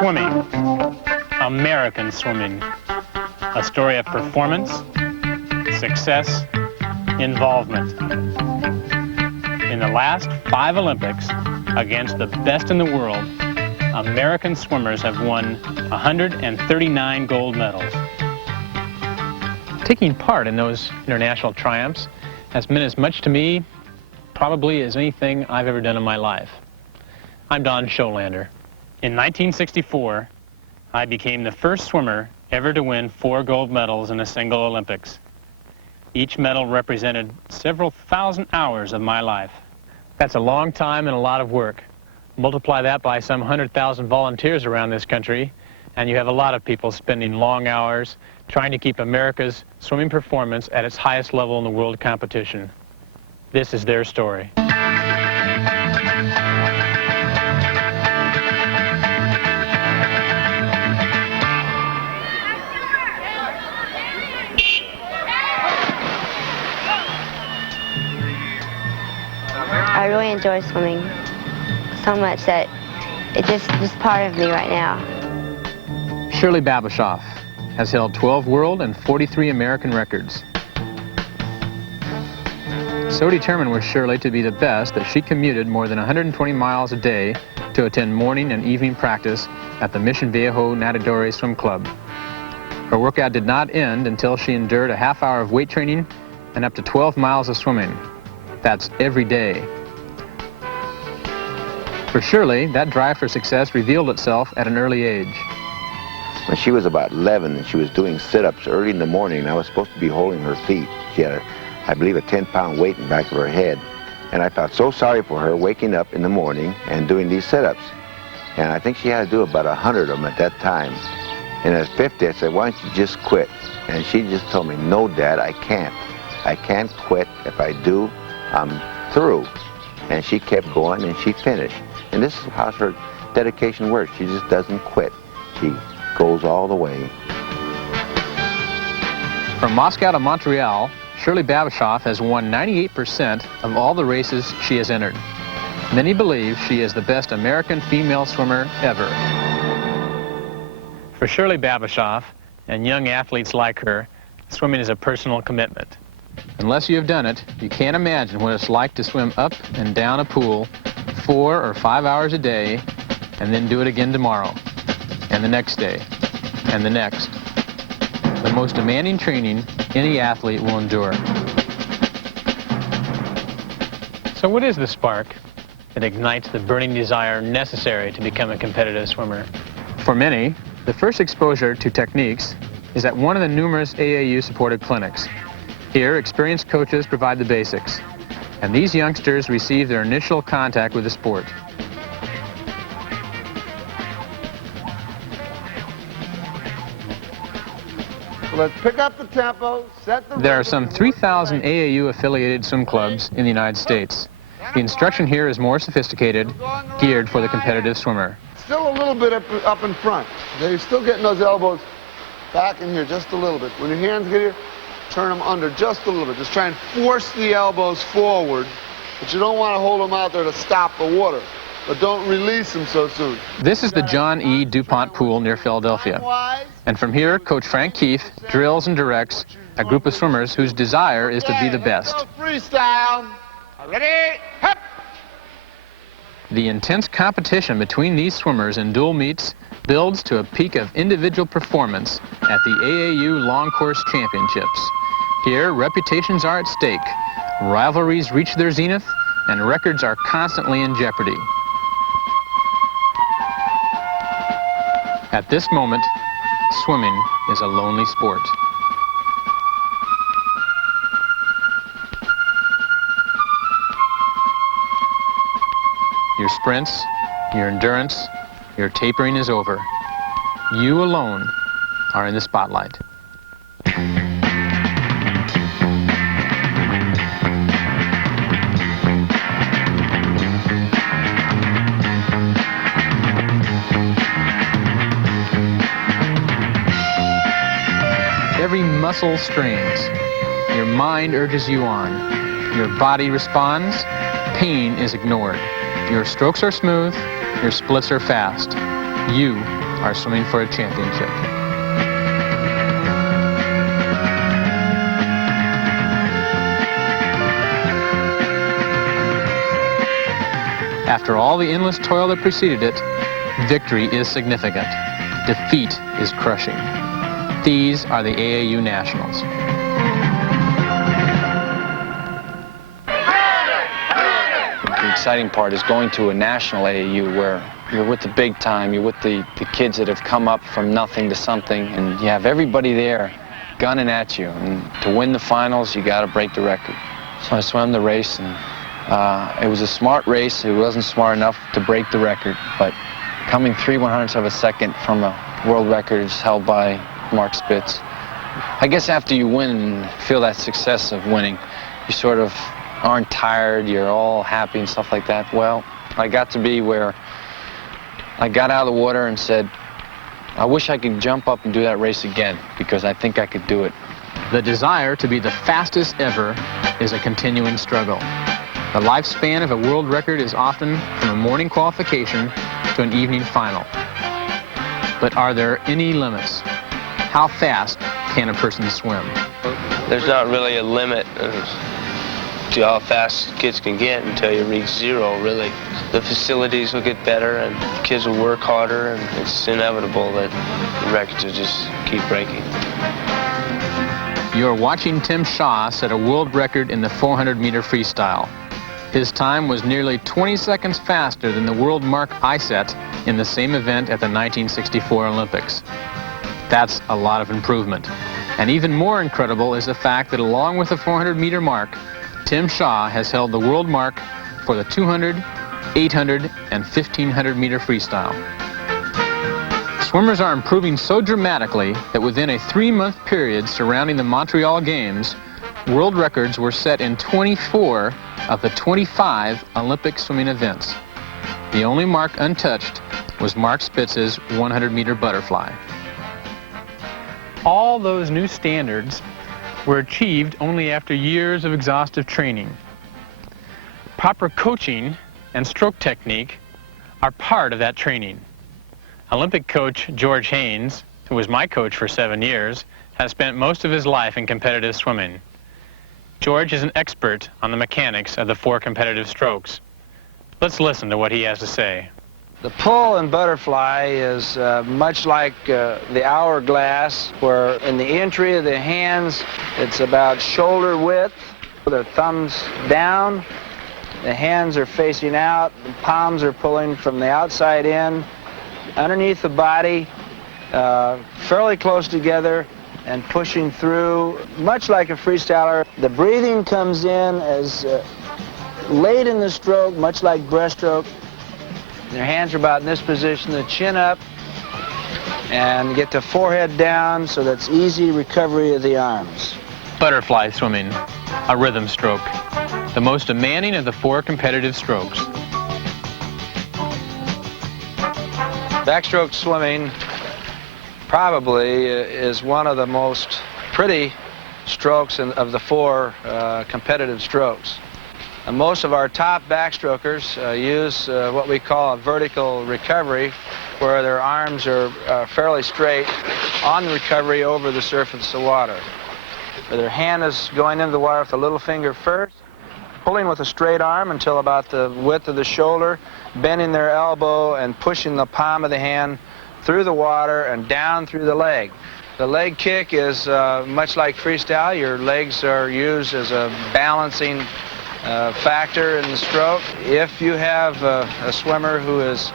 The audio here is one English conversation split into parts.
Swimming, American swimming, a story of performance, success, involvement. In the last 5 Olympics, against the best in the world, American swimmers have won 139 gold medals. Taking part in those international triumphs has meant as much to me, probably, as anything I've ever done in my life. I'm Don Schollander. In 1964, I became the first swimmer ever to win 4 gold medals in a single Olympics. Each medal represented several thousand hours of my life. That's a long time and a lot of work. Multiply that by some 100,000 volunteers around this country, and you have a lot of people spending long hours trying to keep America's swimming performance at its highest level in the world competition. This is their story. I really enjoy swimming so much that it's just part of me right now. Shirley Babashoff has held 12 world and 43 American records. So determined was Shirley to be the best that she commuted more than 120 miles a day to attend morning and evening practice at the Mission Viejo Nadadores Swim Club. Her workout did not end until she endured a half-hour of weight training and up to 12 miles of swimming. That's every day. For Shirley, that drive for success revealed itself at an early age. When she was about 11 and she was doing sit-ups early in the morning, I was supposed to be holding her feet. She had, I believe, a 10-pound weight in the back of her head. And I felt so sorry for her waking up in the morning and doing these sit-ups. And I think she had to do about 100 of them at that time. And at 50, I said, why don't you just quit? And she just told me, no, Dad, I can't. I can't quit. If I do, I'm through. And she kept going and she finished. And this is how her dedication works. She just doesn't quit. She goes all the way. From Moscow to Montreal, Shirley Babashoff has won 98% of all the races she has entered. Many believe she is the best American female swimmer ever. For Shirley Babashoff and young athletes like her, swimming is a personal commitment. Unless you have done it, you can't imagine what it's like to swim up and down a pool 4 or 5 hours a day and then do it again tomorrow, and the next day, and the next. The most demanding training any athlete will endure. So what is the spark that ignites the burning desire necessary to become a competitive swimmer? For many, the first exposure to techniques is at one of the numerous AAU-supported clinics. Here, experienced coaches provide the basics, and these youngsters receive their initial contact with the sport. Let's pick up the tempo, set the... There are some 3,000 AAU-affiliated swim clubs in the United States. The instruction here is more sophisticated, geared for the competitive swimmer. Still a little bit up in front. You're still getting those elbows back in here just a little bit. When your hands get here, turn them under just a little bit. Just try and force the elbows forward, but you don't want to hold them out there to stop the water. But don't release them so soon. This is the John E. DuPont Pool near Philadelphia. And from here, Coach Frank Keefe drills and directs a group of swimmers whose desire is to be the best. Freestyle. Ready? Hop. The intense competition between these swimmers in dual meets builds to a peak of individual performance at the AAU Long Course Championships. Here, reputations are at stake, rivalries reach their zenith, and records are constantly in jeopardy. At this moment, swimming is a lonely sport. Your sprints, your endurance, your tapering is over. You alone are in the spotlight. Every muscle strains. Your mind urges you on. Your body responds. Pain is ignored. Your strokes are smooth. Your splits are fast. You are swimming for a championship. After all the endless toil that preceded it, victory is significant. Defeat is crushing. These are the AAU Nationals. The exciting part is going to a national AAU where you're with the big time, you're with the kids that have come up from nothing to something, and you have everybody there gunning at you. And to win the finals, you got to break the record. So I swam the race, and it was a smart race. It wasn't smart enough to break the record, but coming 3/100ths of a second from a world record is held by Mark Spitz. I guess after you win and feel that success of winning, you sort of aren't tired, you're all happy and stuff like that. Well, I got to be where I got out of the water and said, I wish I could jump up and do that race again, because I think I could do it. The desire to be the fastest ever is a continuing struggle. The lifespan of a world record is often from a morning qualification to an evening final. But are there any limits? How fast can a person swim? There's not really a limit to how fast kids can get until you reach zero, really. The facilities will get better and kids will work harder, and it's inevitable that the records will just keep breaking. You're watching Tim Shaw set a world record in the 400-meter freestyle. His time was nearly 20 seconds faster than the world mark I set in the same event at the 1964 Olympics. That's a lot of improvement. And even more incredible is the fact that along with the 400-meter mark, Tim Shaw has held the world mark for the 200, 800, and 1500-meter freestyle. Swimmers are improving so dramatically that within a 3-month period surrounding the Montreal Games, world records were set in 24 of the 25 Olympic swimming events. The only mark untouched was Mark Spitz's 100-meter butterfly. All those new standards were achieved only after years of exhaustive training. Proper coaching and stroke technique are part of that training. Olympic coach George Haynes, who was my coach for 7 years, has spent most of his life in competitive swimming. George is an expert on the mechanics of the 4 competitive strokes. Let's listen to what he has to say. The pull in butterfly is much like the hourglass, where in the entry of the hands, it's about shoulder width, their thumbs down, the hands are facing out, the palms are pulling from the outside in, underneath the body, fairly close together, and pushing through, much like a freestyler. The breathing comes in as late in the stroke, much like breaststroke. Their hands are about in this position, the chin up, and get the forehead down so that's easy recovery of the arms. Butterfly swimming, a rhythm stroke, the most demanding of the 4 competitive strokes. Backstroke swimming probably is one of the most pretty strokes of the 4 competitive strokes. And most of our top backstrokers use what we call a vertical recovery, where their arms are fairly straight on the recovery over the surface of the water. Their hand is going into the water with the little finger first, pulling with a straight arm until about the width of the shoulder, bending their elbow and pushing the palm of the hand through the water and down through the leg. The leg kick is much like freestyle. Your legs are used as a balancing factor in the stroke. If you have a swimmer who is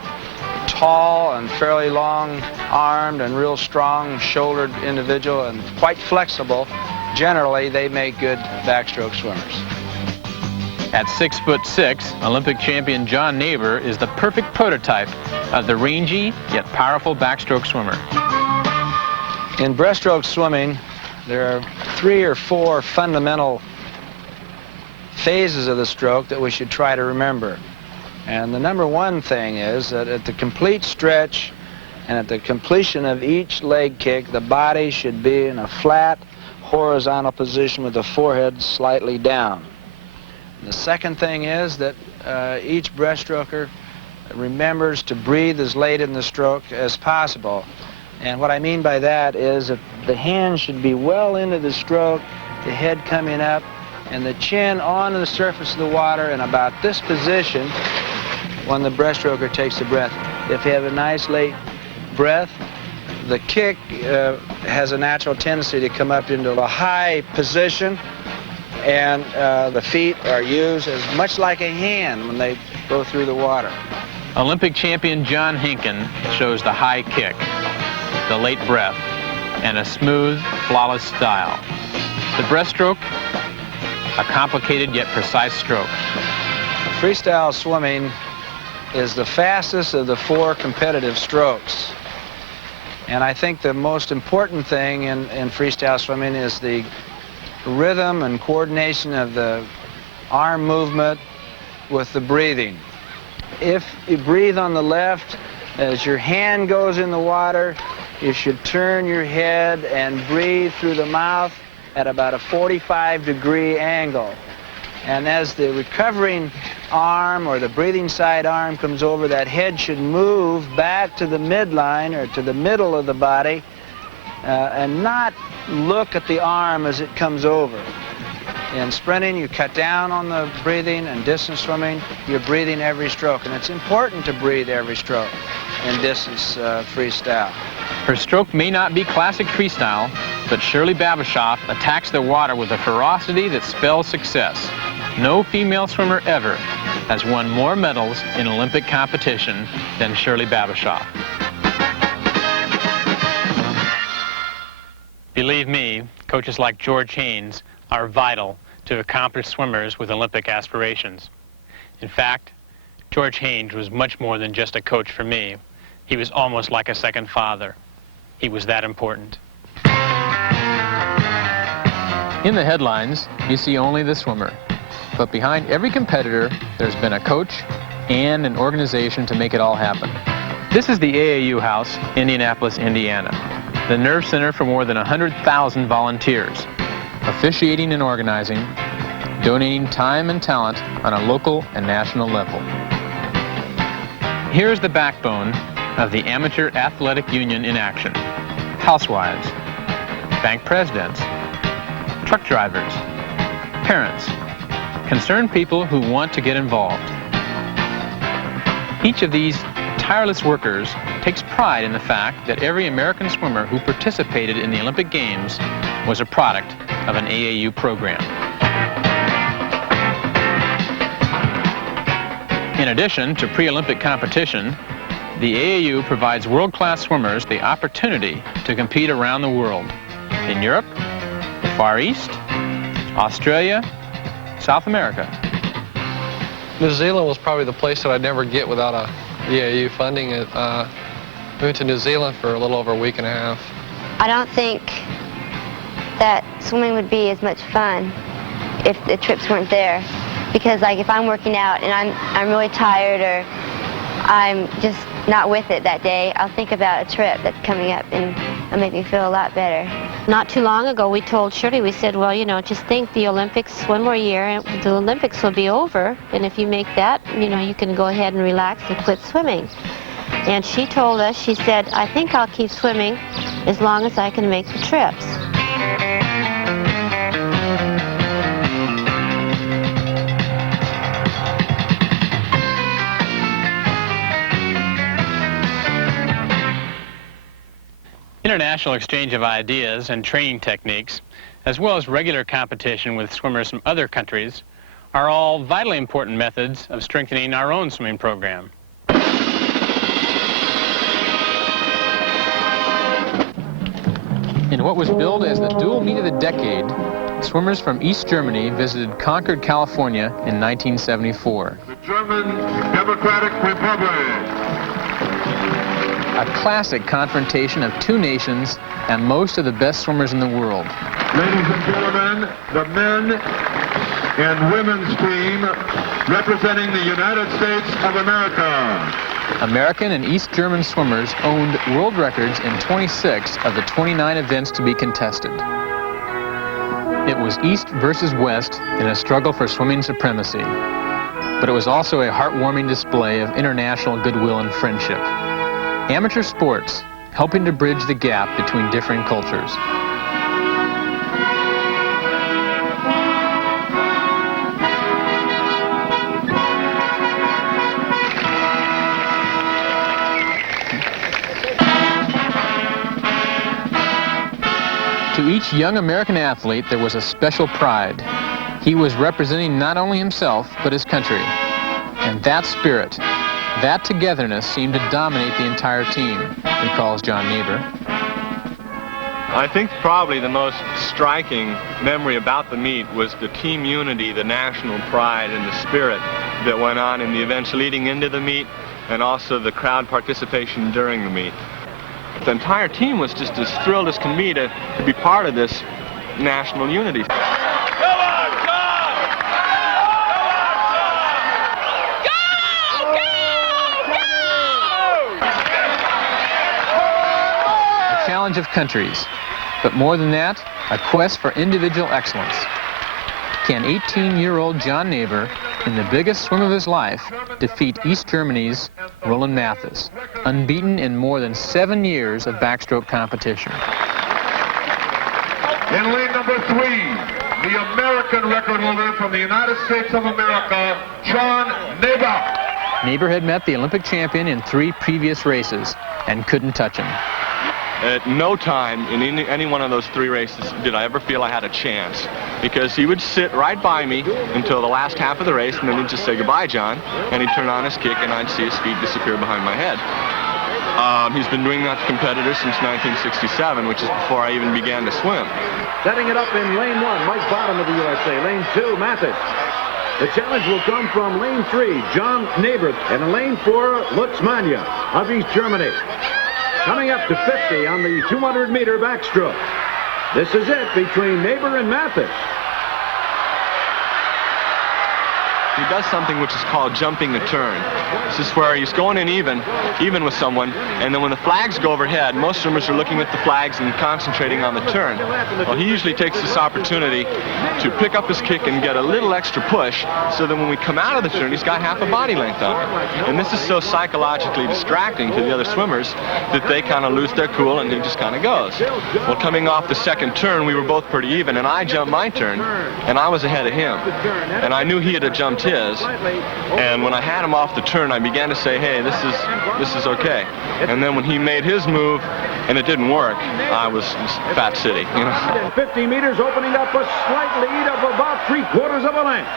tall and fairly long-armed and real strong-shouldered individual and quite flexible, generally they make good backstroke swimmers. At 6'6", Olympic champion John Neighbor is the perfect prototype of the rangy yet powerful backstroke swimmer. In breaststroke swimming, there are 3 or 4 fundamental phases of the stroke that we should try to remember. And the number 1 thing is that at the complete stretch and at the completion of each leg kick, the body should be in a flat, horizontal position with the forehead slightly down. And the second thing is that each breaststroker remembers to breathe as late in the stroke as possible. And what I mean by that is that the hand should be well into the stroke, the head coming up, and the chin on the surface of the water in about this position when the breaststroker takes the breath. If you have a nice late breath, the kick has a natural tendency to come up into a high position, and the feet are used as much like a hand when they go through the water. Olympic champion John Hinken shows the high kick, the late breath, and a smooth, flawless style. The breaststroke, a complicated yet precise stroke. Freestyle swimming is the fastest of the 4 competitive strokes. And I think the most important thing in freestyle swimming is the rhythm and coordination of the arm movement with the breathing. If you breathe on the left, as your hand goes in the water, you should turn your head and breathe through the mouth at about a 45-degree angle. And as the recovering arm or the breathing side arm comes over, that head should move back to the midline or to the middle of the body and not look at the arm as it comes over. In sprinting, you cut down on the breathing, and distance swimming, you're breathing every stroke. And it's important to breathe every stroke in distance freestyle. Her stroke may not be classic freestyle, but Shirley Babashoff attacks the water with a ferocity that spells success. No female swimmer ever has won more medals in Olympic competition than Shirley Babashoff. Believe me, coaches like George Haynes are vital to accomplished swimmers with Olympic aspirations. In fact, George Haynes was much more than just a coach for me. He was almost like a second father. He was that important. In the headlines, you see only the swimmer. But behind every competitor, there's been a coach and an organization to make it all happen. This is the AAU House, Indianapolis, Indiana, the nerve center for more than 100,000 volunteers, officiating and organizing, donating time and talent on a local and national level. Here's the backbone of the Amateur Athletic Union in action. Housewives, bank presidents, truck drivers, parents, concerned people who want to get involved. Each of these tireless workers takes pride in the fact that every American swimmer who participated in the Olympic Games was a product of an AAU program. In addition to pre-Olympic competition, the AAU provides world-class swimmers the opportunity to compete around the world, in Europe, the Far East, Australia, South America. New Zealand was probably the place that I'd never get without a EAU funding. Moved to New Zealand for a little over a week and a half. I don't think that swimming would be as much fun if the trips weren't there. Because like if I'm working out and I'm really tired or I'm just not with it that day, I'll think about a trip that's coming up and it'll make me feel a lot better. Not too long ago, we told Shirley, we said, well, you know, just think the Olympics, one more year, and the Olympics will be over. And if you make that, you know, you can go ahead and relax and quit swimming. And she told us, she said, I think I'll keep swimming as long as I can make the trips. International exchange of ideas and training techniques, as well as regular competition with swimmers from other countries, are all vitally important methods of strengthening our own swimming program. In what was billed as the dual meet of the decade, swimmers from East Germany visited Concord, California in 1974. The German Democratic Republic. A classic confrontation of two nations and most of the best swimmers in the world. Ladies and gentlemen, the men and women's team representing the United States of America. American and East German swimmers owned world records in 26 of the 29 events to be contested. It was East versus West in a struggle for swimming supremacy. but it was also a heartwarming display of international goodwill and friendship. Amateur sports helping to bridge the gap between differing cultures. To each young American athlete, there was a special pride. He was representing not only himself, but his country. And that spirit, that togetherness seemed to dominate the entire team, recalls John Neighbor. I think probably the most striking memory about the meet was the team unity, the national pride, and the spirit that went on in the events leading into the meet, and also the crowd participation during the meet. The entire team was just as thrilled as can be to be part of this national unity. Come on, John! Go! Go! A challenge of countries, but more than that, a quest for individual excellence. Can 18-year-old John Neighbor, in the biggest swim of his life, defeat East Germany's Roland Mathis, unbeaten in more than 7 years of backstroke competition? In lane number 3, the American record holder from the United States of America, John Neighbor. Neighbor had met the Olympic champion in 3 previous races and couldn't touch him. At no time in any one of those 3 races did I ever feel I had a chance, because he would sit right by me until the last half of the race, and then he'd just say, "Goodbye, John," and he'd turn on his kick, and I'd see his feet disappear behind my head. He's been doing that to competitors since 1967, which is before I even began to swim. Setting it up in lane 1, Mike Bottom of the USA. Lane 2, Mathis. The challenge will come from lane 3, John Neighbor, and in lane 4, Lutz Manja of East Germany. Coming up to 50 on the 200-meter backstroke. This is it between Neighbor and Mathis. He does something which is called jumping the turn. This is where he's going in even with someone, and then when the flags go overhead, most swimmers are looking at the flags and concentrating on the turn. Well, he usually takes this opportunity to pick up his kick and get a little extra push, so that when we come out of the turn, he's got half a body length on it. And this is so psychologically distracting to the other swimmers that they kind of lose their cool, and he just kind of goes. Well, coming off the second turn, we were both pretty even, and I jumped my turn, and I was ahead of him. And I knew he had jumped his, and when I had him off the turn, I began to say, "Hey, this is okay." And then when he made his move and it didn't work, I was Fat City, you know. 50 meters, opening up a slight lead of about 3/4 of a length.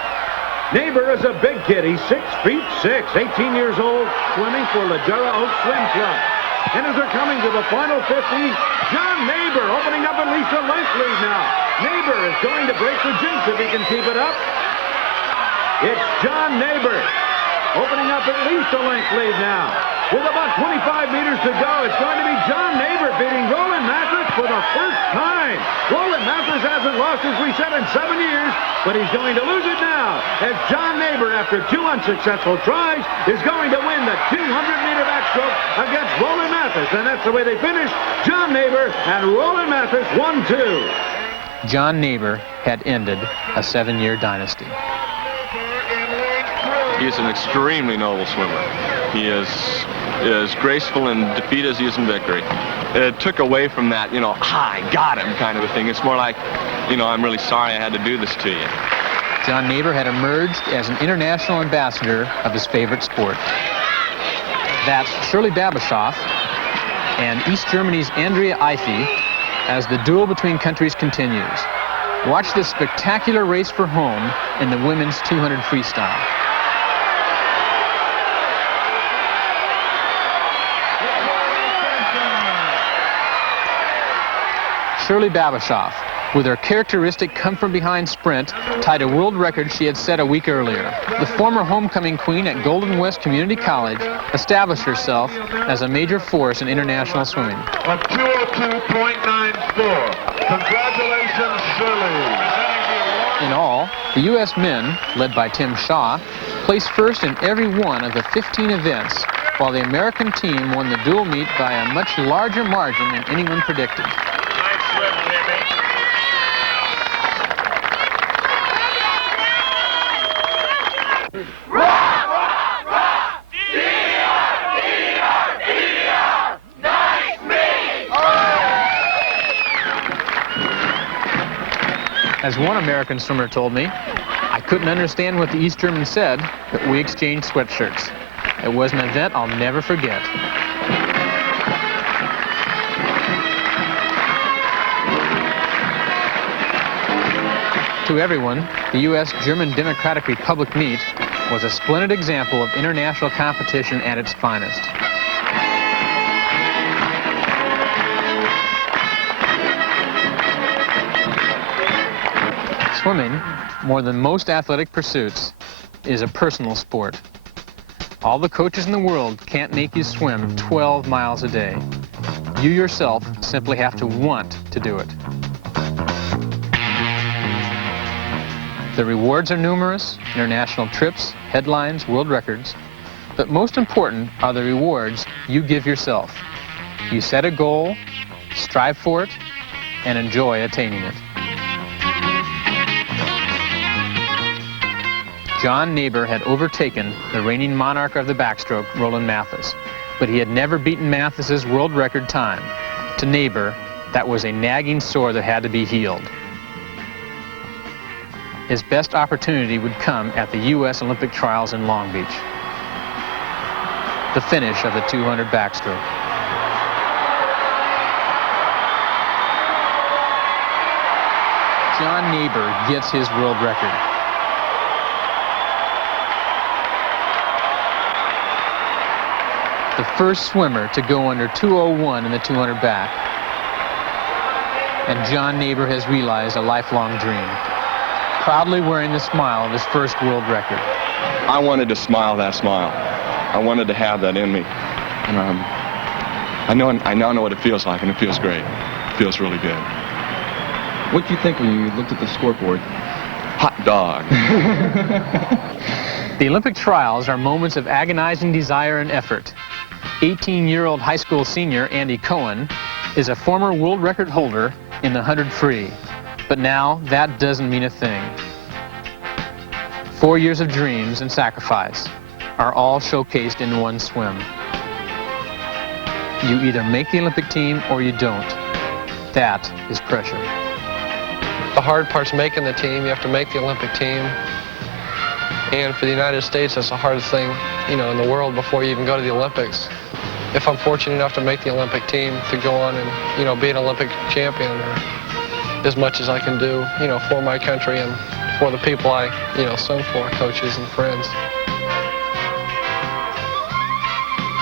Neighbor is a big kid. He's 6'6", 18 years old, swimming for Ladera Oak Swim Club. And as they're coming to the final 50, John Neighbor opening up at least a length lead now. Neighbor is going to break the jinx if he can keep it up. It's John Neighbor opening up at least a length lead now. With about 25 meters to go, it's going to be John Neighbor beating Roland Mathis for the first time. Roland Mathis hasn't lost, as we said, in 7 years, but he's going to lose it now, as John Neighbor, after 2 unsuccessful tries, is going to win the 200-meter backstroke against Roland Mathis. And that's the way they finish. John Neighbor and Roland Mathis 1-2. John Neighbor had ended a 7-year dynasty. He is an extremely noble swimmer. He is as graceful in defeat as he is in victory. It took away from that, you know, I got him kind of a thing. It's more like, you know, I'm really sorry I had to do this to you. John Neighbor had emerged as an international ambassador of his favorite sport. That's Shirley Babashoff and East Germany's Andrea Eiffe as the duel between countries continues. Watch this spectacular race for home in the women's 200 freestyle. Shirley Babashoff, with her characteristic come-from-behind sprint, tied a world record she had set a week earlier. The former homecoming queen at Golden West Community College established herself as a major force in international swimming. A 202.94. Congratulations, Shirley. In all, the U.S. men, led by Tim Shaw, placed first in every one of the 15 events, while the American team won the dual meet by a much larger margin than anyone predicted. Right! As one American swimmer told me, I couldn't understand what the East Germans said, but we exchanged sweatshirts. It was an event I'll never forget. To everyone, the U.S.-German Democratic Republic meet was a splendid example of international competition at its finest. Swimming, more than most athletic pursuits, is a personal sport. All the coaches in the world can't make you swim 12 miles a day. You yourself simply have to want to do it. The rewards are numerous: international trips, headlines, world records. But most important are the rewards you give yourself. You set a goal, strive for it, and enjoy attaining it. John Naber had overtaken the reigning monarch of the backstroke, Roland Mathis, but he had never beaten Mathis's world record time. To Naber, that was a nagging sore that had to be healed. His best opportunity would come at the U.S. Olympic trials in Long Beach. The finish of the 200 backstroke. John Naber gets his world record. The first swimmer to go under 2:01 in the 200 back. And John Naber has realized a lifelong dream, proudly wearing the smile of his first world record. I wanted to smile that smile. I wanted to have that in me. And I now know what it feels like, and it feels great. It feels really good. What did you think when you looked at the scoreboard? Hot dog. The Olympic trials are moments of agonizing desire and effort. 18-year-old high school senior Andy Cohen is a former world record holder in the 100 free. But now that doesn't mean a thing. 4 years of dreams and sacrifice are all showcased in one swim. You either make the Olympic team or you don't. That is pressure. The hard part's making the team. You have to make the Olympic team. And for the United States, that's the hardest thing, in the world before you even go to the Olympics. If I'm fortunate enough to make the Olympic team, to go on and, be an Olympic champion, or as much as I can do, for my country and for the people I, swim for, coaches and friends.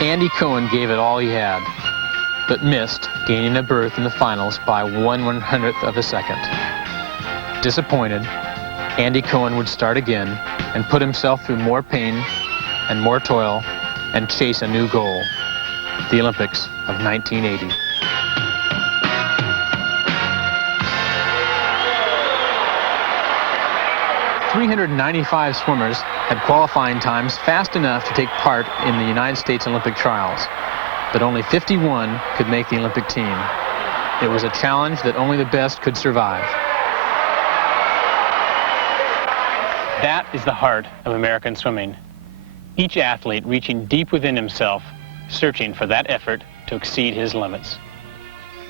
Andy Cohen gave it all he had, but missed gaining a berth in the finals by 1/100th of a second. Disappointed, Andy Cohen would start again and put himself through more pain and more toil and chase a new goal, the Olympics of 1980. .395 swimmers had qualifying times fast enough to take part in the United States Olympic trials, but only 51 could make the Olympic team. It was a challenge that only the best could survive. That is the heart of American swimming. Each athlete reaching deep within himself, searching for that effort to exceed his limits.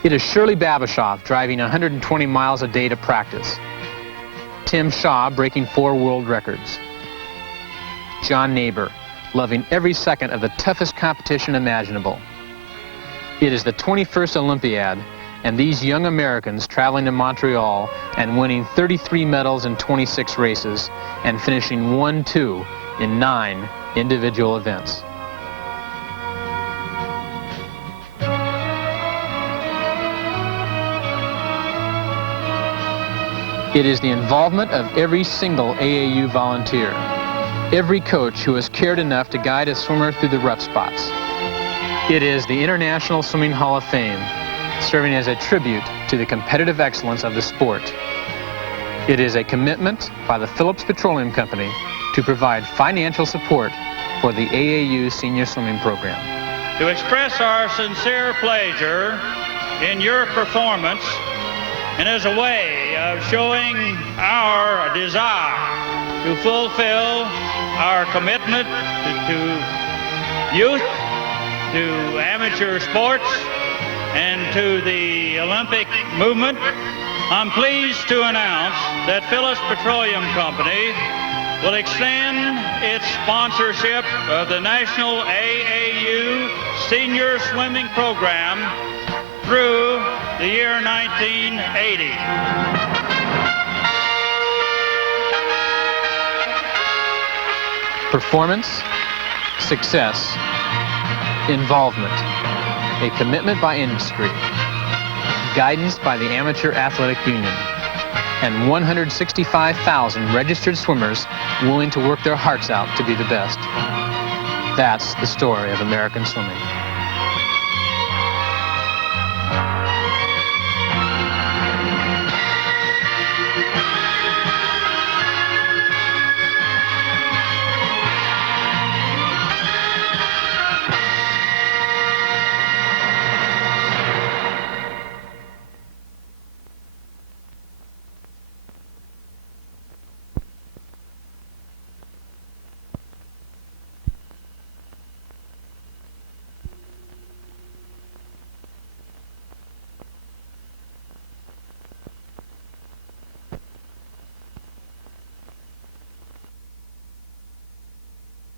It is Shirley Babashoff driving 120 miles a day to practice. Tim Shaw breaking 4 world records. John Naber loving every second of the toughest competition imaginable. It is the 21st Olympiad, and these young Americans traveling to Montreal and winning 33 medals in 26 races and finishing 1-2 in 9 individual events. It is the involvement of every single AAU volunteer, every coach who has cared enough to guide a swimmer through the rough spots. It is the International Swimming Hall of Fame, serving as a tribute to the competitive excellence of the sport. It is a commitment by the Phillips Petroleum Company to provide financial support for the AAU Senior Swimming Program. To express our sincere pleasure in your performance and as a way of showing our desire to fulfill our commitment to youth, to amateur sports, and to the Olympic movement, I'm pleased to announce that Phillips Petroleum Company will extend its sponsorship of the National AAU Senior Swimming Program through the year 1980. Performance, success, involvement, a commitment by industry, guidance by the Amateur Athletic Union, and 165,000 registered swimmers willing to work their hearts out to be the best. That's the story of American swimming.